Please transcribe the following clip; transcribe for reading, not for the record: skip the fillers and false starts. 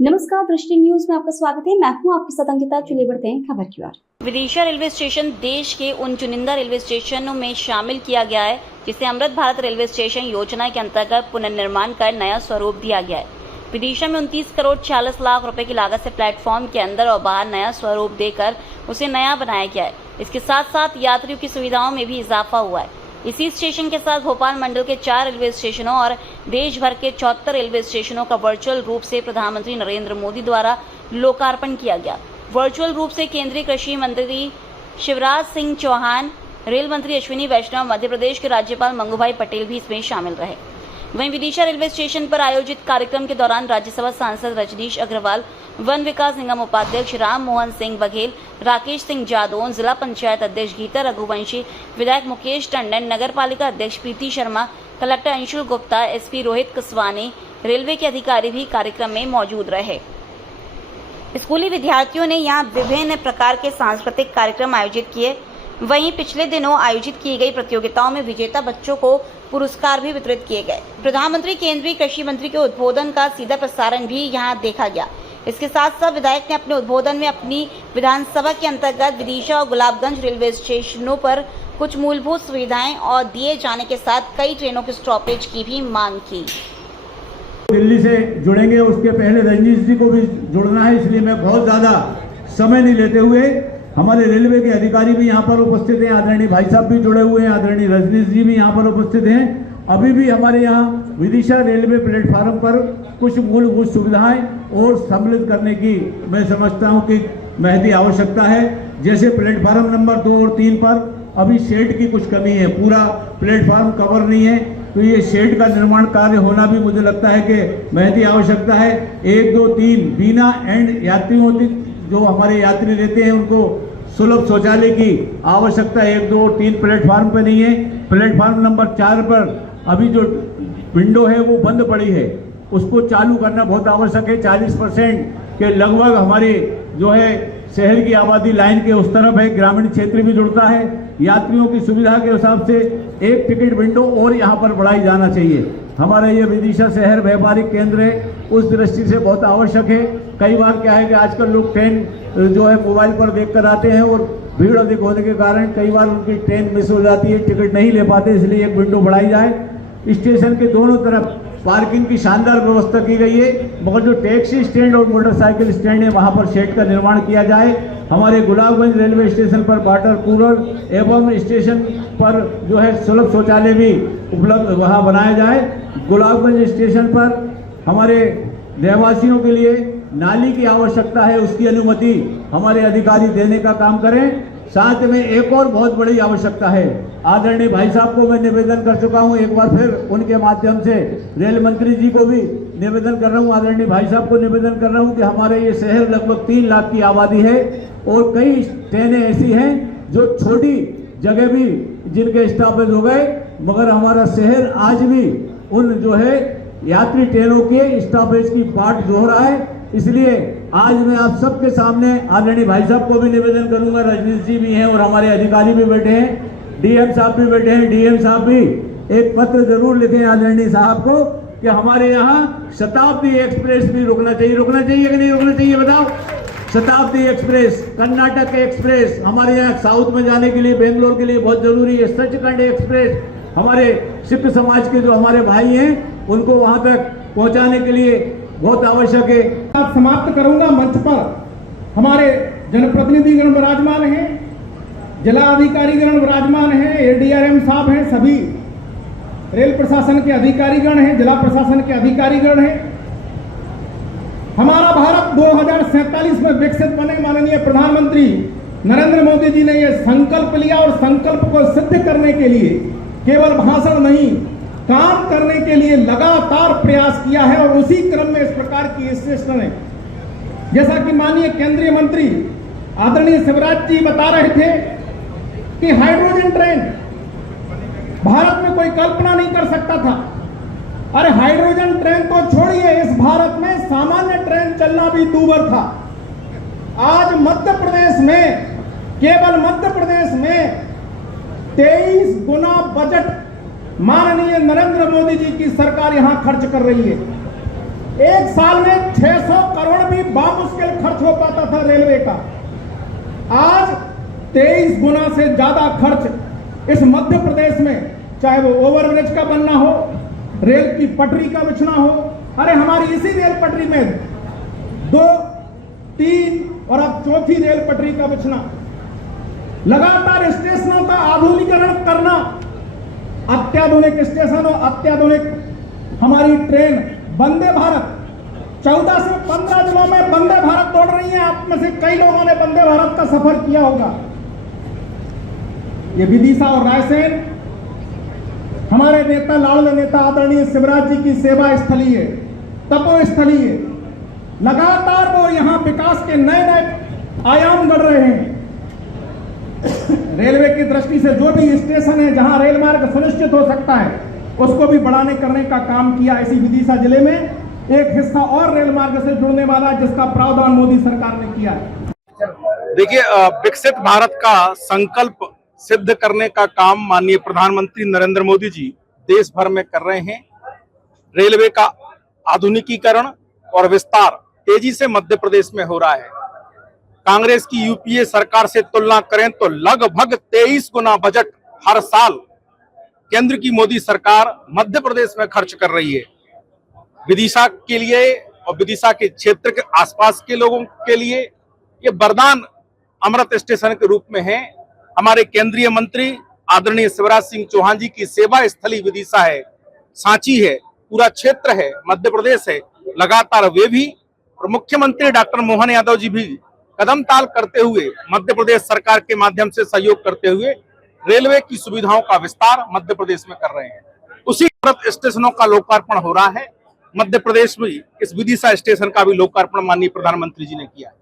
नमस्कार, दृष्टि न्यूज में आपका स्वागत है। मैं हूं आपके साथ अंकिता। चलिए बढ़ते हैं खबर की ओर। विदिशा रेलवे स्टेशन देश के उन चुनिंदा रेलवे स्टेशनों में शामिल किया गया है जिसे अमृत भारत रेलवे स्टेशन योजना के अंतर्गत पुनर्निर्माण कर नया स्वरूप दिया गया है। विदिशा में 29 करोड़ 46 लाख रुपए की लागत से प्लेटफॉर्म के अंदर और बाहर नया स्वरूप देकर उसे नया बनाया गया है। इसके साथ साथ यात्रियों की सुविधाओं में भी इजाफा हुआ है। इसी स्टेशन के साथ भोपाल मंडल के 4 रेलवे स्टेशनों और देश भर के 74 रेलवे स्टेशनों का वर्चुअल रूप से प्रधानमंत्री नरेंद्र मोदी द्वारा लोकार्पण किया गया। वर्चुअल रूप से केंद्रीय कृषि मंत्री शिवराज सिंह चौहान, रेल मंत्री अश्विनी वैष्णव, मध्य प्रदेश के राज्यपाल मंगूभाई पटेल भी इसमें शामिल रहे। वहीं विदिशा रेलवे स्टेशन पर आयोजित कार्यक्रम के दौरान राज्यसभा सांसद रजनीश अग्रवाल, वन विकास निगम उपाध्यक्ष राम मोहन सिंह बघेल, राकेश सिंह जादौन, जिला पंचायत अध्यक्ष गीता रघुवंशी, विधायक मुकेश टंडन, नगर पालिका अध्यक्ष Preeti Sharma, collector Anshul Gupta, SP Rohit Kaswani, railway के अधिकारी भी कार्यक्रम में मौजूद रहे। स्कूली विद्यार्थियों ने यहाँ विभिन्न प्रकार के सांस्कृतिक कार्यक्रम आयोजित किए। वहीं पिछले दिनों आयोजित की गई प्रतियोगिताओं में विजेता बच्चों को पुरस्कार भी वितरित किए गए। प्रधानमंत्री केंद्रीय कृषि मंत्री के उद्बोधन का सीधा प्रसारण भी यहां देखा गया। इसके साथ साथ विधायक ने अपने उद्बोधन में अपनी विधानसभा के अंतर्गत विदिशा और गुलाबगंज रेलवे स्टेशनों पर कुछ मूलभूत सुविधाएं और दिए जाने के साथ कई ट्रेनों के स्टॉपेज की भी मांग की। दिल्ली से जुड़ेंगे, उसके पहले रजनीश जी को भी जुड़ना है, इसलिए मैं बहुत ज्यादा समय नहीं लेते हुए हमारे रेलवे के अधिकारी भी यहाँ पर उपस्थित हैं, आदरणीय भाई साहब भी जुड़े हुए हैं, आदरणीय रजनीश जी भी यहाँ पर उपस्थित हैं। अभी भी हमारे यहाँ विदिशा रेलवे प्लेटफार्म पर कुछ मूलभूत सुविधाएं और सम्मिलित करने की मैं समझता हूँ कि महती आवश्यकता है। जैसे प्लेटफार्म नंबर 2 और 3 पर अभी शेड की कुछ कमी है, पूरा प्लेटफार्म कवर नहीं है, तो ये शेड का निर्माण कार्य होना भी मुझे लगता है कि महती आवश्यकता है। 1, 2, 3 बिना एंड यात्रियों जो हमारे यात्री रहते हैं उनको सुलभ शौचालय की आवश्यकता 1, 2 और 3 प्लेटफार्म पर नहीं है। प्लेटफार्म नंबर 4 पर अभी जो विंडो है वो बंद पड़ी है, उसको चालू करना बहुत आवश्यक है। 40% के लगभग हमारे जो है शहर की आबादी लाइन के उस तरफ है, ग्रामीण क्षेत्र भी जुड़ता है। यात्रियों की सुविधा के हिसाब से एक टिकट विंडो और यहाँ पर बढ़ाई जाना चाहिए। हमारा ये विदिशा शहर व्यापारिक केंद्र है, उस दृष्टि से बहुत आवश्यक है। कई बार क्या है कि आजकल लोग ट्रेन जो है मोबाइल पर देखकर आते हैं और भीड़ अधिक होने के कारण कई बार उनकी ट्रेन मिस हो जाती है, टिकट नहीं ले पाते, इसलिए एक विंडो बढ़ाई जाए। स्टेशन के दोनों तरफ पार्किंग की शानदार व्यवस्था की गई है, मगर जो टैक्सी स्टैंड और मोटरसाइकिल स्टैंड है वहां पर शेड का निर्माण किया जाए। हमारे गुलाबगंज रेलवे स्टेशन पर वाटर कूलर एवं स्टेशन पर जो है सुलभ शौचालय भी उपलब्ध वहां बनाया जाए। गुलाबगंज स्टेशन पर हमारे रहवासियों के लिए नाली की आवश्यकता है, उसकी अनुमति हमारे अधिकारी देने का काम करें। साथ में एक और बहुत बड़ी आवश्यकता है, आदरणीय भाई साहब को मैं निवेदन कर चुका हूं, एक बार फिर उनके माध्यम से रेल मंत्री जी को भी निवेदन कर रहा हूं, आदरणीय भाई साहब को निवेदन कर रहा हूं कि हमारे ये शहर लगभग 3 लाख की आबादी है और कई ट्रेनें ऐसी हैं जो छोटी जगह भी जिनके स्टॉपेज हो गए, मगर हमारा शहर आज भी उन जो है यात्री ट्रेनों के स्टॉपेज की बाट जोह रहा है। इसलिए आज मैं आप सबके सामने आदरणीय भाई साहब को भी निवेदन करूंगा, रजनीश जी भी हैं और हमारे अधिकारी भी बैठे हैं, डीएम साहब भी बैठे हैं, डीएम साहब भी एक पत्र जरूर लिखें आदरणीय साहब को कि हमारे यहाँ शताब्दी एक्सप्रेस भी रुकना चाहिए कि नहीं रुकना चाहिए, बताओ। शताब्दी एक्सप्रेस, कर्नाटक एक्सप्रेस हमारे यहाँ साउथ में जाने के लिए, बेंगलोर के लिए बहुत जरूरी है। सचखंड एक्सप्रेस हमारे सिख समाज के जो हमारे भाई हैं उनको वहां तक पहुंचाने के लिए बहुत आवश्यक है। आप समाप्त करूंगा। मंच पर हमारे जनप्रतिनिधिगण विराजमान हैं, जिला अधिकारीगण विराजमान हैं, एडीआरएम साहब हैं, सभी रेल प्रशासन के अधिकारीगण हैं, जिला प्रशासन के अधिकारीगण हैं। हमारा भारत 2047 में विकसित बने, माननीय प्रधानमंत्री नरेंद्र मोदी जी ने यह संकल्प लिया और संकल्प को सिद्ध करने के लिए केवल भाषण नहीं, काम करने के लिए लगातार प्रयास किया है और उसी क्रम में इस प्रकार की स्टेशन है। जैसा कि माननीय केंद्रीय मंत्री आदरणीय शिवराज जी बता रहे थे कि हाइड्रोजन ट्रेन भारत में कोई कल्पना नहीं कर सकता था। अरे हाइड्रोजन ट्रेन तो छोड़िए, इस भारत में सामान्य ट्रेन चलना भी दूभर था। आज मध्य प्रदेश में, केवल मध्य प्रदेश में 23 गुना बजट माननीय नरेंद्र मोदी जी की सरकार यहां खर्च कर रही है। एक साल में 600 करोड़ बामुश्किल खर्च हो पाता था रेलवे का, आज 23 गुना से ज्यादा खर्च इस मध्य प्रदेश में, चाहे वो ओवरब्रिज का बनना हो, रेल की पटरी का बिछना हो। अरे हमारी इसी रेल पटरी में 2, 3 और अब चौथी रेल पटरी का बिछना, लगातार स्टेशनों का आधुनिकीकरण करना, अत्याधुनिक स्टेशन और अत्याधुनिक हमारी ट्रेन, वंदे भारत 14 से 15 जिलों में वंदे भारत दौड़ रही है। आप में से कई लोगों ने वंदे भारत का सफर किया होगा। ये विदिशा और रायसेन हमारे नेता, लाडले नेता आदरणीय शिवराज जी की सेवा स्थली है, तपो स्थली है। लगातार वो यहां विकास के नए नए आयाम गढ़ रहे हैं। रेलवे की दृष्टि से जो भी स्टेशन है जहां रेल मार्ग सुनिश्चित हो सकता है, उसको भी बढ़ाने करने का काम किया। इसी विदिशा जिले में एक हिस्सा और रेल मार्ग से जुड़ने वाला, जिसका प्रावधान मोदी सरकार ने किया है। देखिए, विकसित भारत का संकल्प सिद्ध करने का काम माननीय प्रधानमंत्री नरेंद्र मोदी जी देश भर में कर रहे हैं। रेलवे का आधुनिकीकरण और विस्तार तेजी से मध्य प्रदेश में हो रहा है। कांग्रेस की यूपीए सरकार से तुलना करें तो लगभग 23 गुना बजट हर साल केंद्र की मोदी सरकार मध्य प्रदेश में खर्च कर रही है। विदिशा के लिए और विदिशा के क्षेत्र के आसपास के लोगों के लिए ये वरदान अमृत स्टेशन के रूप में है। हमारे केंद्रीय मंत्री आदरणीय शिवराज सिंह चौहान जी की सेवा स्थली विदिशा है, सांची है, पूरा क्षेत्र है, मध्य प्रदेश है। लगातार वे भी और मुख्यमंत्री डॉक्टर मोहन यादव जी भी कदम ताल करते हुए मध्य प्रदेश सरकार के माध्यम से सहयोग करते हुए रेलवे की सुविधाओं का विस्तार मध्य प्रदेश में कर रहे हैं। उसी अमृत स्टेशनों का लोकार्पण हो रहा है। मध्य प्रदेश में इस विदिशा स्टेशन का भी लोकार्पण माननीय प्रधानमंत्री जी ने किया है।